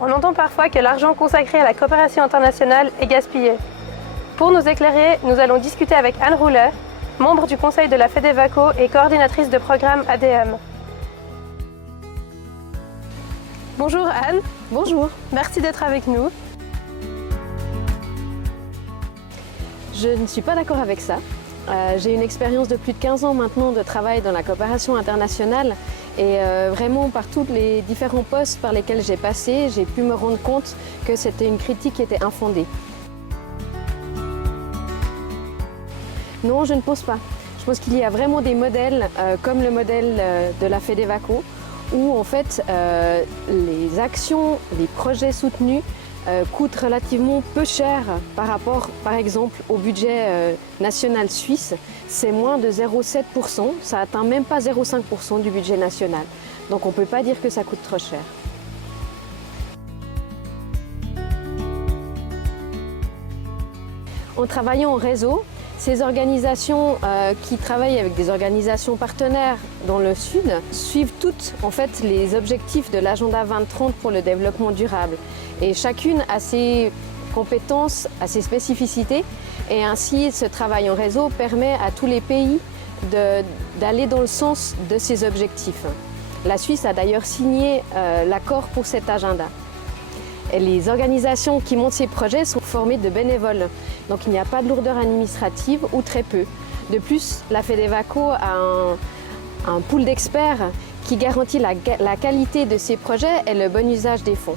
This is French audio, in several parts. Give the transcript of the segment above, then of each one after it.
On entend parfois que l'argent consacré à la coopération internationale est gaspillé. Pour nous éclairer, nous allons discuter avec Anne Roulet, membre du conseil de la FEDEVACO et coordinatrice de programme ADM. Bonjour Anne. Bonjour. Merci d'être avec nous. Je ne suis pas d'accord avec ça. J'ai une expérience de plus de 15 ans maintenant de travail dans la coopération internationale et vraiment par tous les différents postes par lesquels j'ai passé, j'ai pu me rendre compte que c'était une critique qui était infondée. Non, je ne pense pas. Je pense qu'il y a vraiment des modèles comme le modèle de la FEDEVACO où en fait les actions, les projets soutenus coûtent relativement peu cher par rapport, par exemple, au budget national suisse. C'est moins de 0,7%, ça n'atteint même pas 0,5% du budget national. Donc on ne peut pas dire que ça coûte trop cher. En travaillant en réseau, ces organisations qui travaillent avec des organisations partenaires dans le Sud suivent toutes en fait, les objectifs de l'agenda 2030 pour le développement durable. Et chacune a ses compétences, a ses spécificités. Et ainsi, ce travail en réseau permet à tous les pays d'aller dans le sens de ces objectifs. La Suisse a d'ailleurs signé l'accord pour cet agenda. Et les organisations qui montent ces projets sont formées de bénévoles, donc il n'y a pas de lourdeur administrative ou très peu. De plus, la FEDEVACO a un pool d'experts qui garantit la qualité de ces projets et le bon usage des fonds.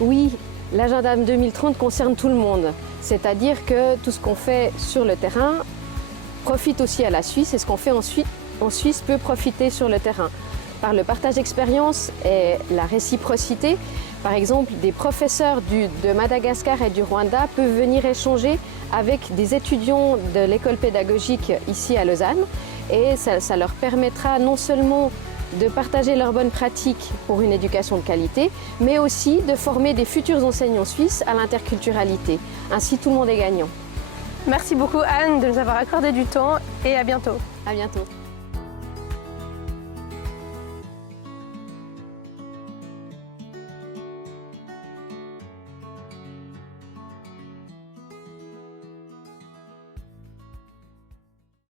Oui, l'agenda 2030 concerne tout le monde, c'est-à-dire que tout ce qu'on fait sur le terrain profite aussi à la Suisse et ce qu'on fait ensuite en Suisse peut profiter sur le terrain. Par le partage d'expérience et la réciprocité. Par exemple, des professeurs de Madagascar et du Rwanda peuvent venir échanger avec des étudiants de l'école pédagogique ici à Lausanne et ça leur permettra non seulement de partager leurs bonnes pratiques pour une éducation de qualité, mais aussi de former des futurs enseignants suisses à l'interculturalité. Ainsi, tout le monde est gagnant. Merci beaucoup Anne de nous avoir accordé du temps et à bientôt. À bientôt.